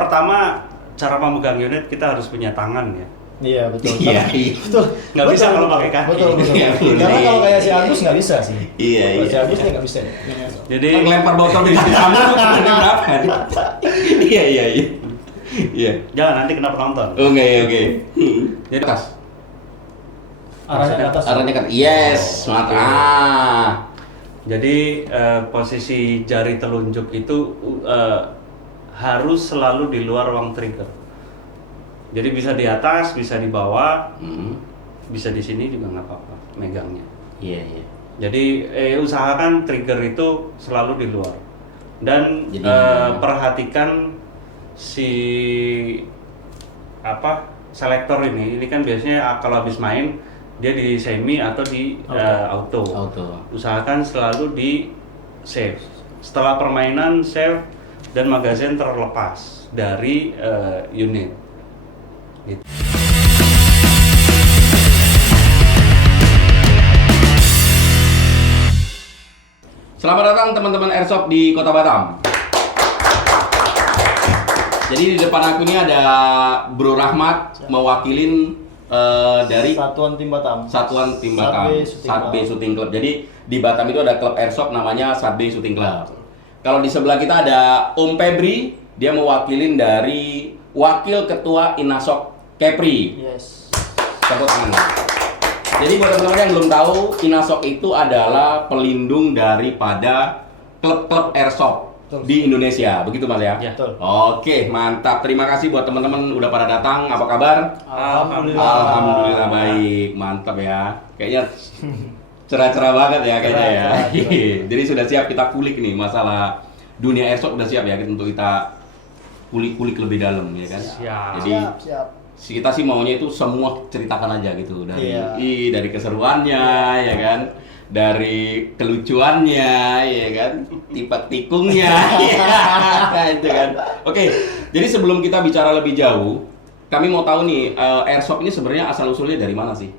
pertama cara memegang unit kita harus punya tangan ya. Iya betul. Iya. Betul. Nggak bisa kalau pakai kaki. Betul. Iya, Karena kalau kayak si Agus nggak bisa sih. Iya. Kalau si Agus dia nggak bisa. Jadi Ngelempar botol di sana tuh berapa? Iya. Iya. jangan nanti kena penonton. Oke. Jadi Atas. Arahnya ke atas. Arahnya kan. Yes, mantap. Jadi posisi jari telunjuk itu harus selalu di luar ruang trigger. Jadi bisa di atas, bisa di bawah, bisa di sini juga nggak apa-apa megangnya. Iya. Jadi usahakan trigger itu selalu di luar. Dan Jadi, perhatikan si selektor ini kan biasanya kalau habis main dia di semi atau di auto. Usahakan selalu di save. Setelah permainan save dan magazine terlepas dari unit. Gitu. Selamat datang teman-teman Airsoft di Kota Batam. Jadi di depan aku ini ada Bro Rahmat mewakilin dari Satuan Tim Batam. Satbe Shooting Club. Jadi di Batam itu ada klub Airsoft namanya Satbe Shooting Club. Kalau di sebelah kita ada Om Febri, dia mewakilin dari Wakil Ketua Inasok Kepri. Yes. Tepuk tangan. Jadi buat teman-teman yang belum tahu, Inasok itu adalah pelindung daripada klub-klub Airsoft di Indonesia. Begitu Mas ya? Ya. Betul. Oke, mantap. Terima kasih buat teman-teman udah pada datang. Apa kabar? Alhamdulillah baik. Mantap ya. Kayaknya cerah-cerah banget ya kayaknya ya. Jadi sudah siap kita kulik nih masalah dunia Airsoft, udah siap ya untuk kita kulik-kulik lebih dalam ya kan. Siap. Jadi Siap. kita sih maunya itu semua ceritakan aja gitu dari Iya. dari keseruannya ya kan, dari kelucuannya ya kan, tipak tikungnya itu kan. Oke, jadi sebelum kita bicara lebih jauh, kami mau tahu nih Airsoft ini sebenarnya asal usulnya dari mana sih?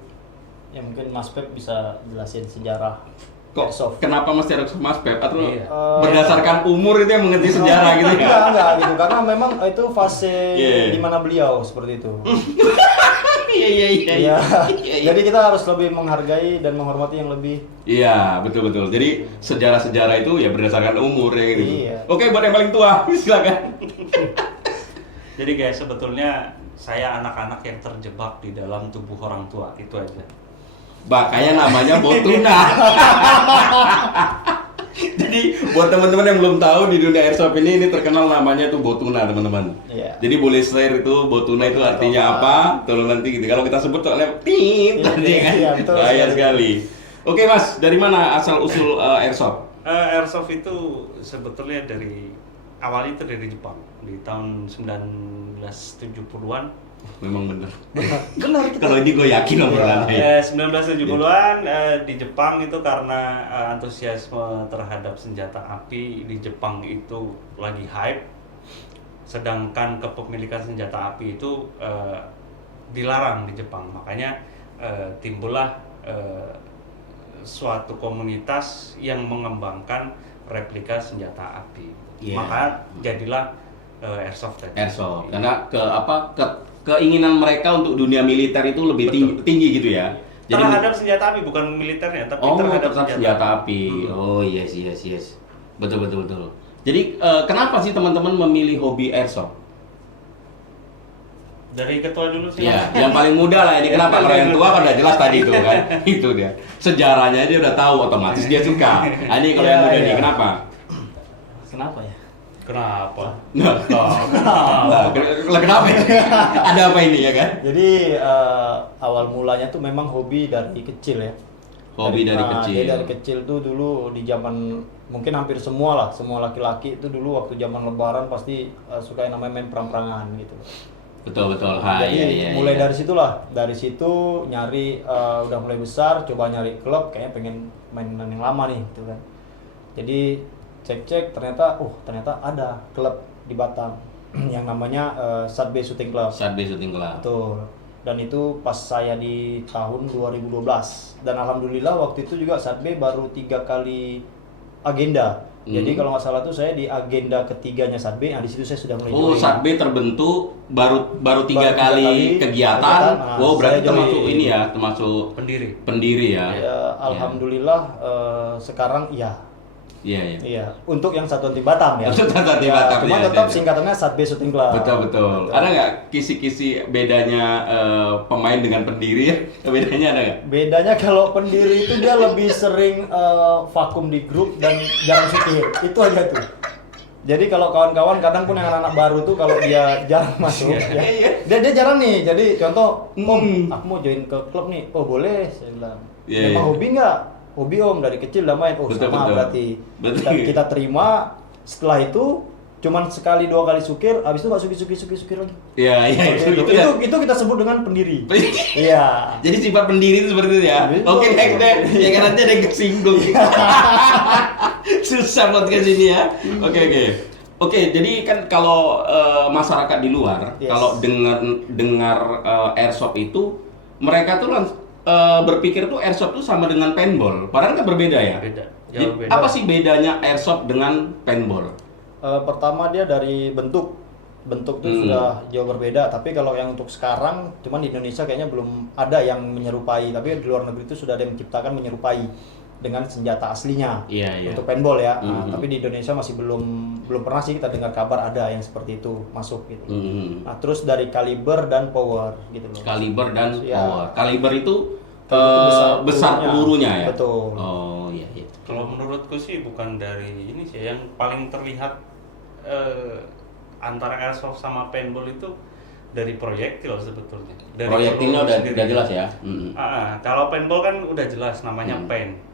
Ya mungkin Mas Pep bisa jelasin sejarah Kok Airsoft. kenapa mesti harus Mas Pep? Atau Iya. berdasarkan umur itu yang mengerti sejarah gitu ya? Enggak gitu. Karena memang itu fase Iya. di mana beliau seperti itu. Iya. Jadi kita harus lebih menghargai dan menghormati yang lebih. Iya, betul. Jadi sejarah-sejarah itu ya berdasarkan umur ya gitu. Iya. Oke, buat yang paling tua, silakan. Jadi guys, sebetulnya saya anak-anak yang terjebak di dalam tubuh orang tua, itu aja. Makanya namanya Botuna. Jadi buat teman-teman yang belum tahu di dunia Airsoft ini terkenal namanya tuh Botuna, teman-teman. Iya. Jadi boleh share itu Botuna itu artinya apa? Tolong nanti gitu. Kalau kita sebut soalnya tit nanti kan. Iya, betul Bahaya sekali. sekali. Oke, Mas, dari mana asal usul Airsoft? Airsoft itu sebetulnya awalnya itu dari Jepang di tahun 1970-an. Memang benar. Benar kita. Kalau ini gue yakin obrolannya. 1970-an di Jepang itu karena antusiasme terhadap senjata api di Jepang itu lagi hype, sedangkan kepemilikan senjata api itu dilarang di Jepang. Makanya timbullah suatu komunitas yang mengembangkan replika senjata api. Iya. Maka jadilah Airsoft tadi. Airsoft. Karena keinginan mereka untuk dunia militer itu lebih tinggi gitu ya. Terhadap senjata api, bukan militernya, tapi terhadap senjata api. Oh yes. Betul. Jadi kenapa sih teman-teman memilih hobi Airsoft? Dari ketua dulu sih. Ya, yang paling muda lah ini. Kenapa? Kalau yang tua kan udah jelas tadi itu kan. Itu dia. Sejarahnya dia udah tahu, otomatis dia suka. Nah, ini kalau yang muda nih, kenapa? Kenapa ya? Kenapa? Kenapa? Ada apa ini ya kan? Jadi awal mulanya tuh memang hobi dari kecil ya. Hobi dari kecil. Jadi dari kecil tuh dulu di zaman mungkin hampir semua laki-laki itu dulu waktu zaman Lebaran pasti suka yang namanya main perang-perangan gitu. Betul. Jadi mulai dari situlah, dari situ nyari udah mulai besar, coba nyari klub, kayaknya pengen mainan yang lama nih gitu kan. Jadi cek ternyata ada klub di Batam yang namanya Satbe Shooting Club. Betul. Dan itu pas saya di tahun 2012 dan alhamdulillah waktu itu juga Satbe baru 3 kali agenda Jadi kalau nggak salah tuh saya di agenda ketiganya Satbe, nah di situ saya sudah mulai Oh, join. Satbe terbentuk baru 3 kali kegiatan. Nah, Wow, berarti saya termasuk join. ini ya, termasuk pendiri ya. Ya, alhamdulillah sekarang iya. Iya. Iya, untuk yang Satuan Tim Batam ya. Satuan Tim Batam, cuma iya, tetap iya. singkatannya Satbe Shooting Club. Betul. Ada nggak kisi-kisi bedanya pemain dengan pendiri ya? Bedanya ada nggak? Bedanya kalau pendiri itu dia lebih sering vakum di grup dan jarang syuting. Itu aja tuh. Jadi kalau kawan-kawan kadang pun yang anak-anak baru tuh kalau dia jarang masuk ya. Dia jarang nih. Jadi contoh, Om, aku mau join ke klub nih. Oh, boleh, saya bilang. Iya, Memang iya. hobi nggak? Hobi Om, dari kecil udah main. Oh, Betul, sama betul. berarti. Betul. Kita terima. Setelah itu cuman sekali 2 kali sukir, habis itu nggak sukir lagi. Iya. Itu kita sebut dengan pendiri. Iya. Jadi sifat pendiri itu seperti itu ya. Betul. Oke, next deh. Ya kan nanti ada yang kesinggung. Susah podcast ini ya. Oke, jadi kan kalau masyarakat di luar, Yes. kalau dengar airsoft itu, mereka tuh berpikir tuh airsoft tuh sama dengan paintball. Padahal kan berbeda ya. Beda. Jadi, Jauh beda. apa sih bedanya airsoft dengan paintball? Pertama dia dari bentuk tuh sudah jauh berbeda, tapi kalau yang untuk sekarang cuman di Indonesia kayaknya belum ada yang menyerupai, tapi di luar negeri itu sudah ada yang menciptakan menyerupai dengan senjata aslinya. Iya. Untuk paintball ya. Nah, tapi di Indonesia masih belum pernah sih kita dengar kabar ada yang seperti itu masuk gitu. Mhm. Nah, terus dari kaliber dan power gitu loh. Kaliber dan Ya. power. Kaliber itu besar pelurunya ya. Betul. Oh iya. Kalau menurutku sih bukan dari ini sih, yang paling terlihat antara airsoft sama paintball itu dari proyektil sebetulnya. Dari Proyektilnya peluru udah sendiri. jelas ya. Kalau paintball kan udah jelas namanya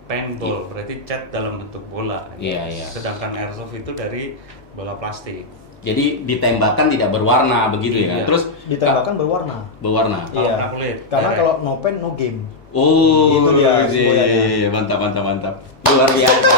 paintball, berarti cat dalam bentuk bola. Iya. Sedangkan airsoft itu dari bola plastik. Jadi ditembakkan tidak berwarna begitu ya. Iya. Terus Ditembakkan berwarna. berwarna. Kalau Iya. kena kulit. Karena direct. kalau no paint no game. Oh, Itu dia iya. Mantap. Luar biasa.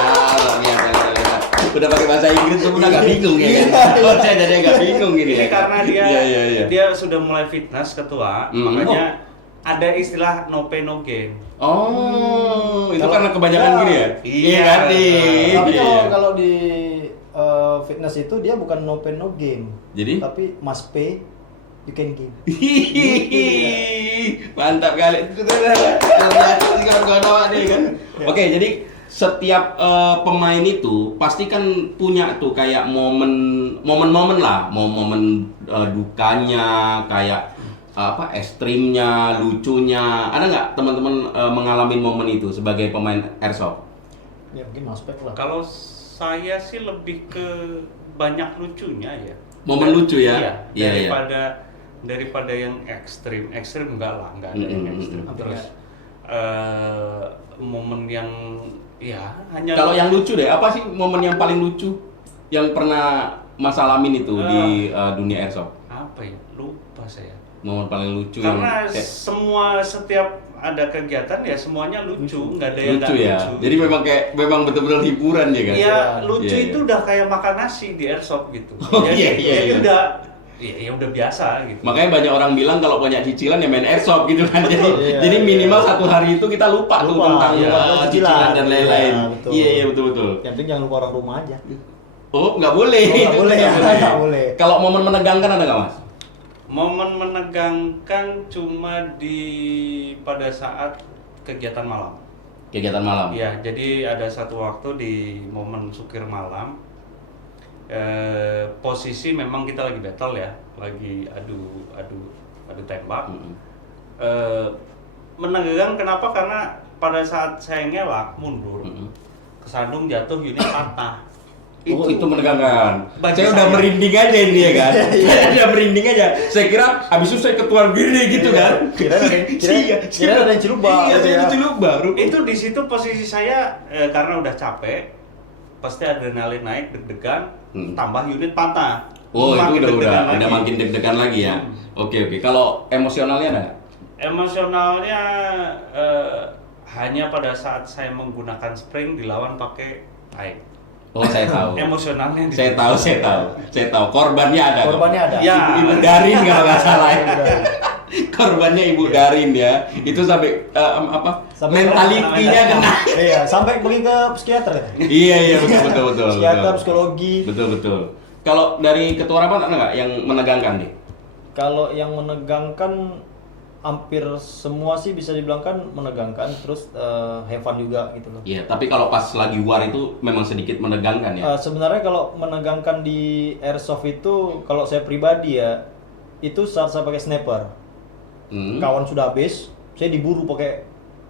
Udah pakai bahasa Inggris tuh udah gak bingung ya kan? Oh, saya dari gak bingung gini Ini ya. karena dia Iya. dia sudah mulai fitness ketua, makanya ada istilah no pain no gain. Oh, itu Kalau- karena kebanyakan Ya. gini ya? Iya. Kan nih. Tapi Iya. kalau di fitness itu dia bukan no pain no game. Jadi? Tapi must pay you can game. Mantap kali. Kawan-kawan nih kan. Oke, jadi setiap pemain itu pasti kan punya tuh kayak momen-momen lah, momen dukanya, kayak apa ekstrimnya, lucunya. Ada nggak teman-teman mengalami momen itu sebagai pemain airsoft? Ya mungkin aspek lah. Kalau saya sih lebih ke banyak lucunya ya. Momen lucu ya? Iya. Iya. Daripada yang ekstrim enggak ada yang ekstrim. Terus momen yang ya hanya Kalau yang lucu deh, apa sih momen yang paling lucu yang pernah Mas alamin itu di dunia airsoft? apa ya? Lupa saya. Momen paling lucu Karena yang setiap ada kegiatan ya semuanya lucu, nggak ada yang lucu nggak ya. lucu. Jadi memang betul-betul hiburan ya kan? Iya, lucu Iya, itu iya. udah kayak makan nasi di airsoft gitu. Oh, iya. Jadi udah biasa gitu. Makanya banyak orang bilang kalau punya cicilan ya main airsoft gitu kan. Iya, Jadi iya. minimal satu hari itu kita lupa tuh tentang iya. cicilan dan lain-lain. Iya, betul. Iya, betul. Yang penting jangan lupa orang rumah aja. Oh, nggak boleh. Oh, nggak boleh ya? Nggak boleh. Kalau momen menegangkan ada nggak Mas? Momen menegangkan cuma pada saat kegiatan malam. Kegiatan malam. Iya, jadi ada satu waktu di momen sukir malam, posisi memang kita lagi battle ya, lagi adu tembak. Menegangkan kenapa? Karena pada saat saya ngelak mundur, kesandung jatuh, unit patah. Oh, itu menegangkan. Bagi Saya udah saya. merinding aja ini ya kan. Saya udah merinding aja. Saya kira habis itu saya ketuan gini gitu kan. Kira ada yang celubak. Iya, saya gitu ya. itu celubak. Itu di situ posisi saya karena udah capek, pasti adrenalin naik, deg-degan, tambah unit patah. Oh, Makin itu deg-degan udah lagi. makin deg-degan lagi ya. Oke. Kalau emosionalnya ada nggak? Emosionalnya hanya pada saat saya menggunakan spring dilawan pakai air. Oh, saya tahu. Emosionalnya di Saya situ. tahu. Korbannya ada. Korbannya ada. Ya. Ibu Darin kalau nggak salah ya. Korbannya Ibu Darin ya. Itu sampai mentalitinya kena. Iya, sampai pergi ke psikiater ya. Iya betul. Psikiater, psikologi. Betul. Kalau dari ketua rapat ada nggak yang menegangkan nih? Kalau yang menegangkan hampir semua sih bisa dibilang kan menegangkan, terus have fun juga gitu loh. Iya, tapi kalau pas lagi war itu memang sedikit menegangkan ya. Sebenarnya kalau menegangkan di airsoft itu, kalau saya pribadi ya, itu saat saya pakai sniper. Kawan sudah habis, saya diburu pakai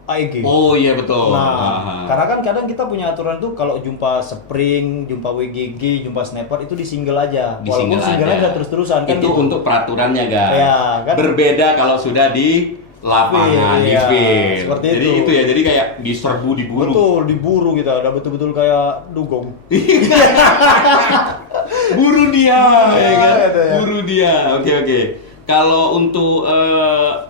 AEG. Oh iya betul. Nah, karena kan kadang kita punya aturan tuh kalau jumpa spring, jumpa WGG, jumpa sniper itu di single aja. Walaupun single aja terus-terusan kan itu gitu. untuk peraturannya guys. Ya, kan? Berbeda kalau sudah di lapangan di field. Seperti jadi itu ya, jadi kayak diserbu, diburu. Betul, diburu kita. Udah betul-betul kayak dugong. Buru dia, ya kan? Ya. Buru dia. Oke. Kalau untuk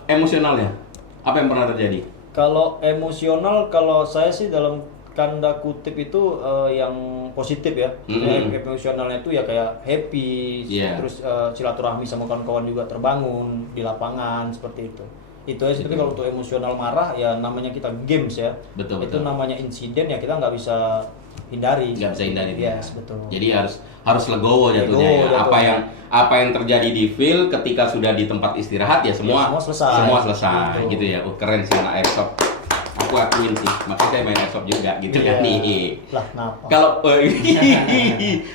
emosionalnya, apa yang pernah terjadi? Kalau emosional, kalau saya sih dalam tanda kutip itu yang positif ya. Emosionalnya itu ya kayak happy, terus silaturahmi sama kawan-kawan juga terbangun di lapangan seperti itu. Itu aja. Tapi kalau untuk emosional marah ya namanya kita games ya. Betul. Itu namanya insiden ya, kita nggak bisa hindari. Nggak bisa hindari. Yes, betul. Jadi harus legowo jatuhnya ya. Apa yang terjadi di field ketika sudah di tempat istirahat ya semua selesai gitu ya. Oh, keren sih anak airsoft. Aku akuin sih, makanya saya main airsoft juga gitu kan nih. Lah, kenapa?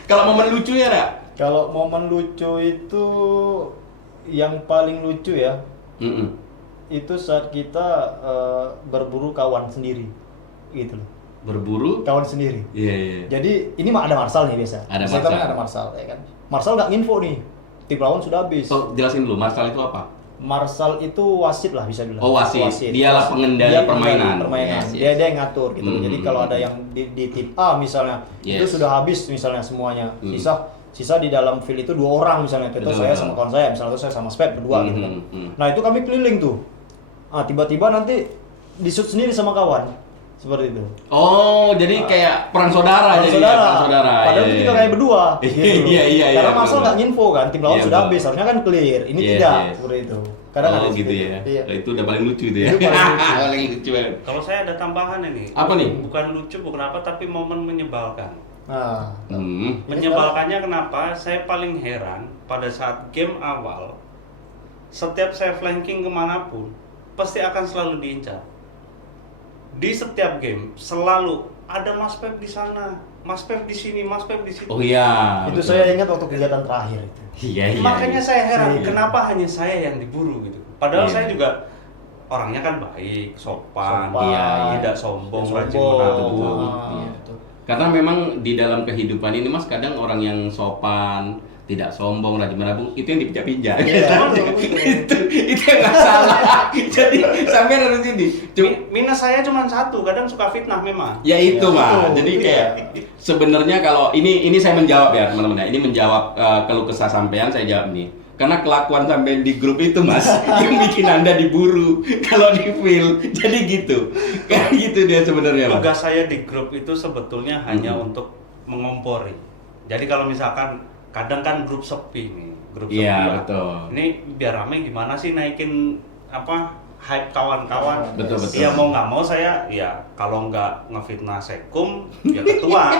Kalau momen lucunya ada? Kalau momen lucu itu yang paling lucu ya. Itu saat kita berburu kawan sendiri gitu loh. Berburu kawan sendiri. Iya. Jadi ini mah ada Marsal nih biasa. Ada Marsal ya kan. Marsal nggak nginfo nih. Tim lawan sudah habis. Oh, jelasin dulu Marsal itu apa? Marsal itu wasit lah bisa bilang. Oh, wasit. Dialah pengendali permainan. Yes. Dia yang ngatur gitu. Jadi kalau ada yang di tim A misalnya itu sudah habis misalnya semuanya. Sisa di dalam field itu 2 orang misalnya. Itu saya sama kawan saya, misalnya itu saya sama Spek berdua gitu kan. Nah, itu kami keliling tuh. Tiba-tiba nanti di-shoot sendiri sama kawan. Seperti itu. Oh, jadi kayak perang saudara. Padahal kita kayak berdua. Gitu. Iya. Karena Marsal nggak nginfo kan, tim lawan sudah habis, harusnya kan clear. Ini tidak, seperti itu. Kadang ada gitu ya. Iya. Itu udah paling lucu itu ya. Paling lucu banget. Kalau saya ada tambahan ini. Apa nih? Bukan lucu, bukan apa, tapi momen menyebalkan. Nah. Menyebalkannya kenapa? Saya paling heran pada saat game awal, setiap saya flanking kemanapun, pasti akan selalu diincar. Di setiap game selalu ada Mas Pep di sana, Mas Pep di sini, Mas Pep di situ. Oh iya. Itu betul. Saya ingat waktu kegiatan terakhir itu. Iya. Makanya saya heran kenapa hanya saya yang diburu gitu. Padahal saya juga orangnya kan baik, sopan. Tidak sombong, rajin menabung. Karena memang di dalam kehidupan ini Mas kadang orang yang sopan, tidak sombong, rajin menabung itu yang dipijak-pijak. Itu yang nggak salah. Jadi sampai harus ini. Minus saya cuma satu, kadang suka fitnah memang. Ya itu mah. Jadi kayak sebenarnya kalau ini saya menjawab ya teman-teman ya. Ini menjawab keluh kesah sampean, saya jawab nih. Karena kelakuan sampean di grup itu Mas yang bikin Anda diburu kalau di field. Jadi gitu. Kayak gitu dia sebenarnya. Tugas saya di grup itu sebetulnya hanya untuk mengompori. Jadi kalau misalkan kadang kan grup sepi nih, sepi. Iya, betul. Ini biar rame gimana sih naikin hype kawan-kawan. Betul. Ya mau nggak mau saya ya kalau nggak ngefitnah Sekum ya ketua.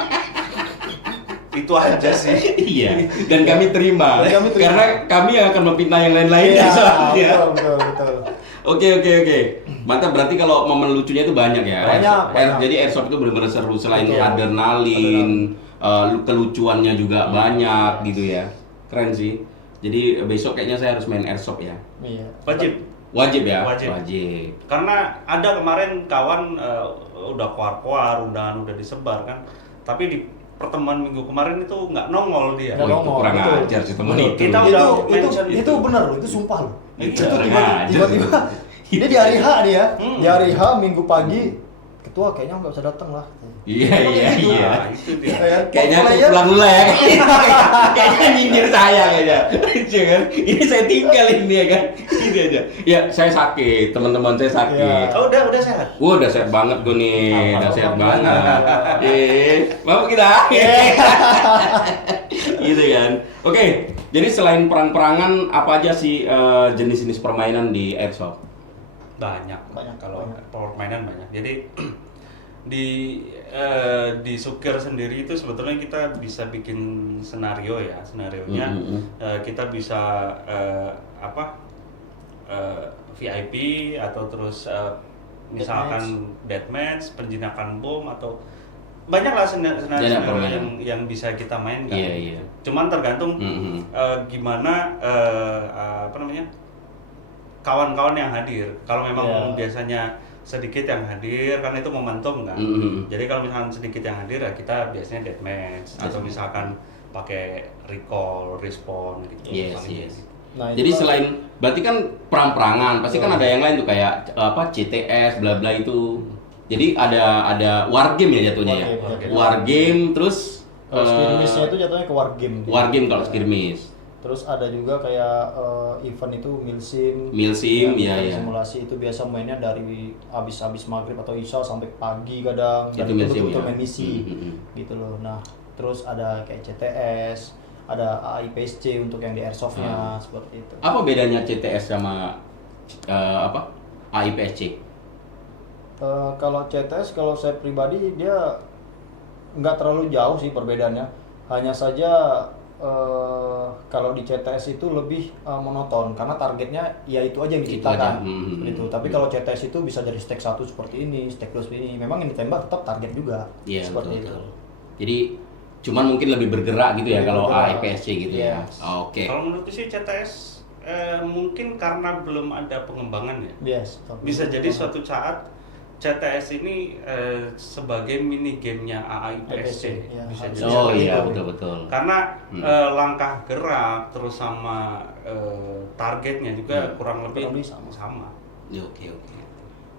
Itu aja sih. Iya. Dan kami terima. Karena kami yang akan memfitnah yang lain-lain. Iya, betul. Oke. Mantap, berarti kalau momen lucunya itu banyak ya. Banyak. Jadi airsoft itu benar-benar seru, selain adrenalin, kelucuannya juga banyak gitu ya. Keren sih. Jadi besok kayaknya saya harus main airsoft ya. Iya. Wajib ya? Wajib. Karena ada kemarin kawan udah keluar, udah disebar kan. Tapi di pertemuan minggu kemarin itu nggak nongol dia. Oh, itu kurang ajar sih temen itu. Kita udah mention itu benar, itu sumpah loh. Itu tiba-tiba dia di hari H dia ya. Di hari H minggu pagi ketua kayaknya nggak bisa datang lah. Iya. Itu dia. Kayaknya pulang dulu ya. Kayaknya nyindir saya kayaknya. Jangan. Ini saya tinggal ini ya kan. Ini aja. Ya, saya sakit, teman-teman saya sakit. Oh, udah sehat. Udah sehat banget gue nih. Udah sehat banget. Mau kita? Gitu kan. Oke, jadi selain perang-perangan apa aja sih jenis-jenis permainan di airsoft? Banyak. Kalau permainan banyak. Jadi di Sukir sendiri itu sebetulnya kita bisa bikin senario ya. Senarionya kita bisa VIP atau terus misalkan deathmatch, penjinakan bom atau banyaklah senario yang bisa kita mainkan. Iya. Cuman tergantung gimana kawan-kawan yang hadir. Kalau memang biasanya sedikit yang hadir, karena itu momentum kan. Jadi kalau misalkan sedikit yang hadir ya kita biasanya deathmatch atau misalkan pakai recall, respawn gitu. Yes. Nah, jadi selain berarti kan perang-perangan, pasti kan ada yang lain tuh kayak CTS bla bla itu. Jadi ada war game ya jatuhnya war game terus kalau skirmish-nya itu jatuhnya ke war game. War game kalau skirmish. Terus ada juga kayak event itu milsim ya. Simulasi itu biasa mainnya dari habis maghrib atau isya sampai pagi kadang. Itu dan milsim, betul-betul main misi gitu loh. Nah, terus ada kayak CTS, ada AIPSC untuk yang di airsoft-nya seperti itu. Apa bedanya CTS sama AIPSC? Kalau CTS, kalau saya pribadi dia nggak terlalu jauh sih perbedaannya. Hanya saja kalau di CTS itu lebih monoton karena targetnya ya itu aja yang diciptakan itu. Tapi kalau CTS itu bisa dari stack 1 seperti ini, stack 2 seperti ini. Memang yang ditembak tetap target juga. Iya, seperti betul. itu. Jadi cuman mungkin lebih bergerak gitu ya kalau AIPSC gitu ya. Oke. Kalau menurut sih CTS mungkin karena belum ada pengembangan ya. Bisa jadi suatu saat CTS ini sebagai mini gamenya AIPSC bisa jadi. Oh iya betul. Karena langkah gerak terus sama targetnya juga kurang lebih sama. Oke.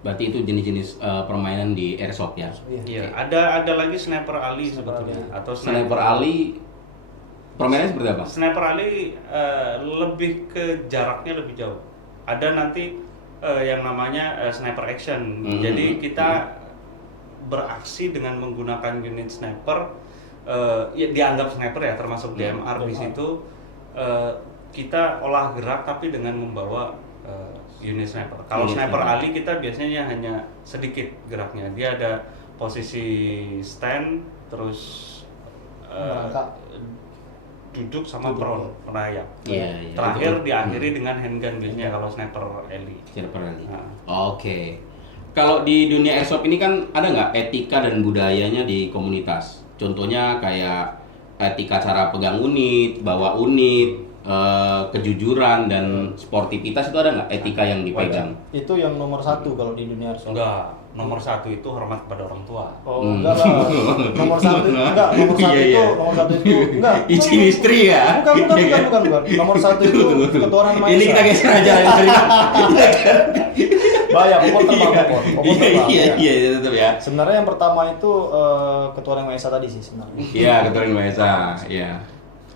Berarti itu jenis-jenis permainan di airsoft ya. Iya. Ada lagi sniper alley sebetulnya atau sniper alley. Permainannya seperti apa? Sniper alley lebih ke jaraknya lebih jauh. Ada nanti yang namanya sniper action. Jadi kita beraksi dengan menggunakan unit sniper, ya dianggap sniper ya, termasuk DMR di situ. Kita olah gerak tapi dengan membawa unit sniper. Kalau sniper alley kita biasanya hanya sedikit geraknya. Dia ada posisi stand, terus duduk sama merayap. Terakhir diakhiri dengan handgun biasanya kalau sniper alley. Oke. Kalau di dunia airsoft ini kan ada nggak etika dan budayanya di komunitas? Contohnya kayak etika cara pegang unit, bawa unit, kejujuran dan sportivitas itu ada nggak etika yang dipegang? Itu yang nomor 1 kalau di dunia airsoft. Enggak. Nomor 1 itu hormat kepada orang tua. Enggak lah. Nomor 1 enggak, nomor 1 itu enggak. Izin istri ya? Bukan. Nomor 1 itu ketuhanan Maha Esa. Ini kita geser aja dari. Bahaya, popor terbang. Iya, tetap ya. Sebenarnya yang pertama itu ketuhanan Maha Esa tadi sih sebenarnya. Iya, ketuhanan Maha Esa. Iya.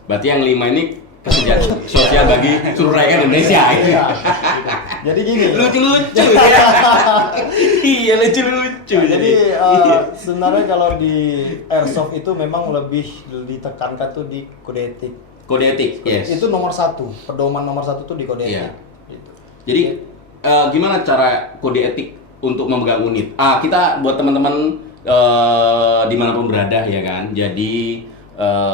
Berarti yang 5 ini kesejahteraan sosial bagi seluruh rakyat Indonesia. Iya. Jadi gini. Lucu-lucu. Iya, lucu-lucu. Jadi sebenarnya kalau di airsoft itu memang lebih ditekankan tuh di kode etik. Kode etik, yes. Itu nomor 1. Pedoman nomor 1 tuh di kode etik. Gitu. Jadi gimana cara kode etik untuk memegang unit? Kita buat teman-teman dimanapun berada ya kan. Jadi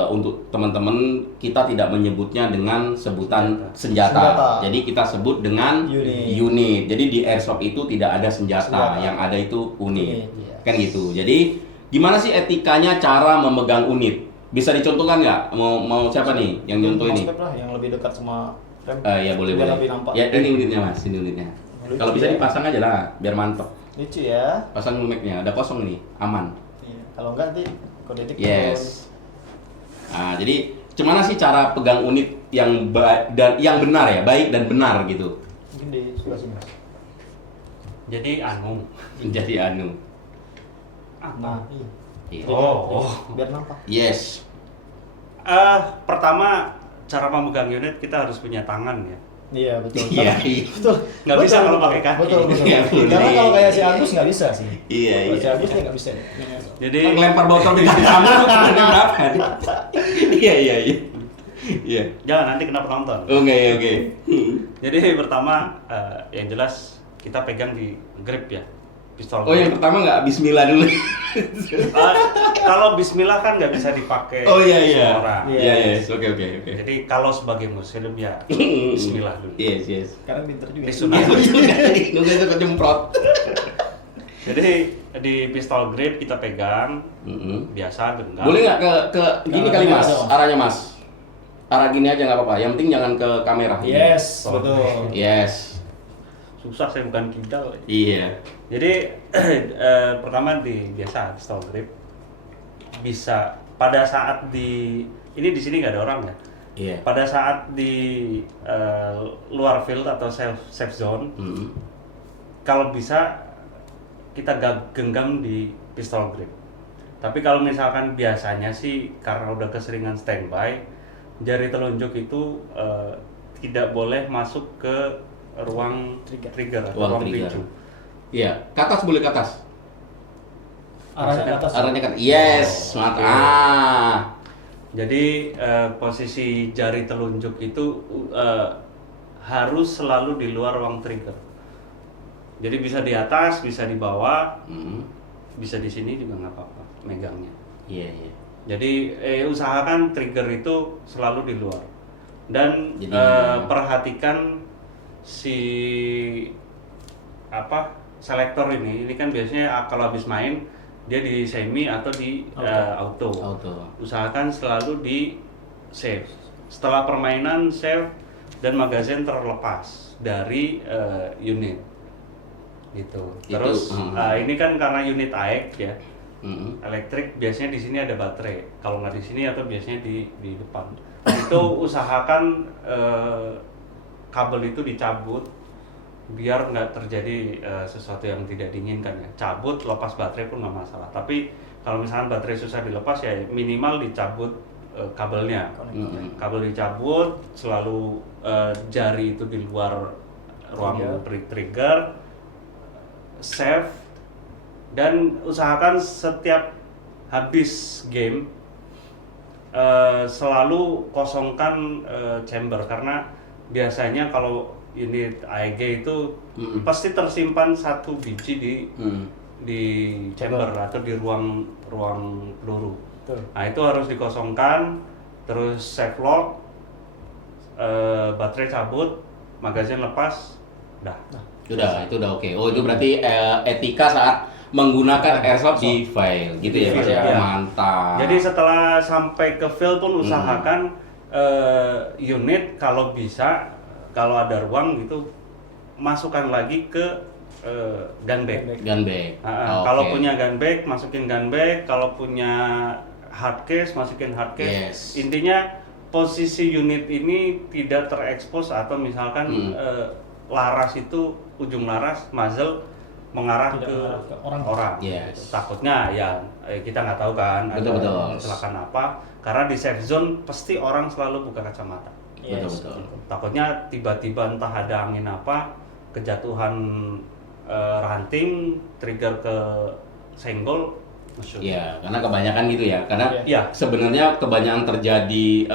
untuk teman-teman kita tidak menyebutnya dengan sebutan senjata. Jadi kita sebut dengan unit. Jadi di airsoft itu tidak ada senjata. Yang ada itu unit. Kan gitu. Jadi gimana sih etikanya cara memegang unit? Bisa dicontohkan nggak? Mau siapa nih yang contoh ini? Yang lebih dekat sama frame. Ya boleh. Ya ini unitnya Mas, ini unitnya. Kalau bisa dipasang aja lah, biar mantap. Lucu ya. Pasang mic-nya, ada kosong nih, aman. Iya. Kalau enggak nanti kode etik. Yes. Nah, jadi gimana sih cara pegang unit yang dan yang benar ya, baik dan benar gitu? Mungkin di sebelah sini. Jadi Jadi anu. Nah, iya. Biar nampak. Yes. Pertama cara memegang unit kita harus punya tangan ya. Iya betul. Iya. Betul. Nggak bisa kalau pakai kaki. Betul. Iya, Karena kalau kayak si Agus nggak bisa sih. Iya. Kalau si Agus nggak bisa. Jadi lempar botol di kamu berapa? Iya. Iya. Jangan nanti kena penonton. Oke. Jadi pertama yang jelas kita pegang di grip ya, pistol. Oh, yang pertama nggak Bismillah dulu. Kalau Bismillah kan nggak bisa dipakai Oh iya. semua orang. Iya. Oke. Jadi kalau sebagai muslim ya Bismillah dulu. Yes. Sekarang pinter juga. Disunat. Nunggu itu kejemprot. Jadi di pistol grip kita pegang biasa genggam. Boleh nggak ke gini kali Mas, arahnya Mas? Arah gini aja nggak apa-apa. Yang penting jangan ke kamera. Yes, betul. Yes. Susah, saya bukan kidal. Iya. Jadi pertama di biasa pistol grip bisa pada saat di sini nggak ada orang ya. Iya. Pada saat di luar field atau safe zone, kalau bisa kita genggam di pistol grip. Tapi kalau misalkan biasanya sih karena udah keseringan standby, jari telunjuk itu tidak boleh masuk ke ruang trigger atau ruang picu. Iya, ke atas boleh ke atas. Arahnya ke atas. Arahnya ke atas. Yes, mantap. Jadi posisi jari telunjuk itu harus selalu di luar ruang trigger. Jadi bisa di atas, bisa di bawah, bisa di sini juga nggak apa-apa megangnya. Iya. Jadi usahakan trigger itu selalu di luar. Dan Jadi, perhatikan si selektor ini kan biasanya kalau habis main dia di semi atau di auto. Usahakan selalu di save. Setelah permainan save dan magazine terlepas dari unit. Gitu. Terus ini kan karena unit AEK ya. Elektrik biasanya di sini ada baterai. Kalau nggak di sini atau biasanya di depan. Itu usahakan kabel itu dicabut biar nggak terjadi sesuatu yang tidak diinginkan ya. Cabut, lepas baterai pun nggak masalah. Tapi kalau misalnya baterai susah dilepas ya minimal dicabut kabelnya. Kabel dicabut, selalu jari itu di luar ruang trigger, save, dan usahakan setiap habis game selalu kosongkan chamber karena biasanya kalau unit AEG itu pasti tersimpan satu biji di chamber atau di ruang peluru. Nah itu harus dikosongkan, terus save lock, baterai cabut, magazine lepas, Udah, itu udah oke. Oh, itu berarti etika saat menggunakan airsoft di file gitu ya, Mas? Ya. Mantap. Jadi setelah sampai ke field pun usahakan unit kalau bisa, kalau ada ruang gitu, masukkan lagi ke gun bag. Kalau punya gun bag, masukin gun bag. Kalau punya hard case, masukin hard case. Yes. Intinya posisi unit ini tidak terekspos atau misalkan laras itu, ujung laras, muzzle mengarah ke orang. Yes. Takutnya ya kita nggak tahu kan Betul. kecelakaan apa. Karena di safe zone pasti orang selalu buka kacamata. Betul. Takutnya tiba-tiba entah ada angin apa, kejatuhan ranting, trigger ke senggol, Iya, karena kebanyakan gitu ya. Karena sebenarnya kebanyakan terjadi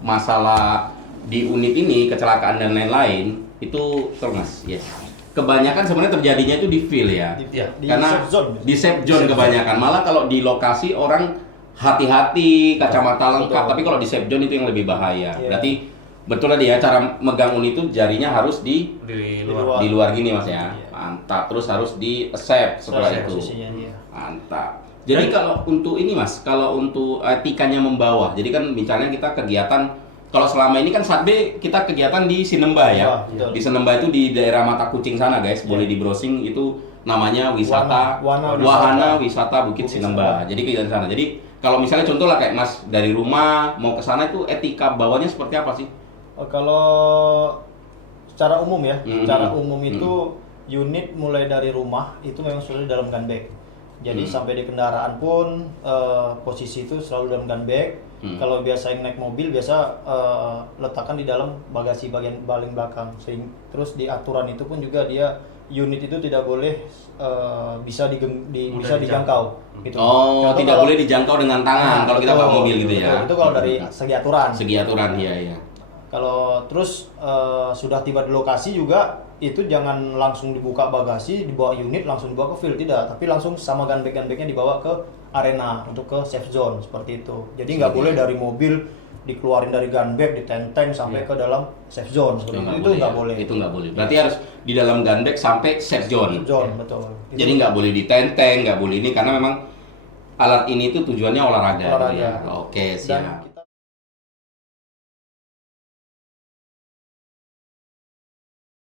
masalah di unit ini, kecelakaan dan lain-lain itu Mas. Yes. Kebanyakan sebenarnya terjadinya itu di field ya. Karena di safe zone kebanyakan. Malah kalau di lokasi orang hati-hati, kacamata lengkap, tapi kalau di safe zone itu yang lebih bahaya. Berarti betul tadi ya, cara megang unit itu jarinya harus di luar gini Mas ya. Mantap. Terus harus di save setelah itu. Mantap. Jadi kalau untuk ini Mas, kalau untuk etikanya membawa. Jadi kan misalnya kita kegiatan, kalau selama ini kan saat B kita kegiatan di Sinemba ya. Di Sinemba itu di daerah Mata Kucing sana guys, boleh di browsing, itu namanya Wahana Wisata Bukit Sinemba. Jadi kegiatan sana. Jadi kalau misalnya contoh lah kayak Mas dari rumah mau ke sana itu etika bawanya seperti apa sih? Kalau secara umum ya, secara umum itu unit mulai dari rumah itu memang sudah di dalam gun bag. Jadi sampai di kendaraan pun posisi itu selalu dalam gun bag. Kalau biasa naik mobil biasa letakkan di dalam bagasi bagian paling belakang. Terus di aturan itu pun juga dia unit itu tidak boleh bisa dijangkau. Gitu. Oh, tidak boleh dijangkau dengan tangan kalau kita bawa mobil gitu ya. Itu kalau dari segi aturan. Segi aturan, iya. Kalau terus sudah tiba di lokasi juga itu jangan langsung dibuka bagasi, dibawa unit langsung dibawa ke field, tidak, tapi langsung sama gunback-gunbacknya dibawa ke arena untuk ke safe zone seperti itu. Jadi nggak boleh dari mobil dikeluarin dari gunback, ditenteng sampai ke dalam safe zone seperti itu nggak boleh. Itu nggak boleh. Berarti harus di dalam gunback sampai safe zone. Betul. Jadi nggak boleh ditenteng, nggak boleh ini karena memang alat ini tuh tujuannya olahraga. Olahraga. Ya. Oke, siap.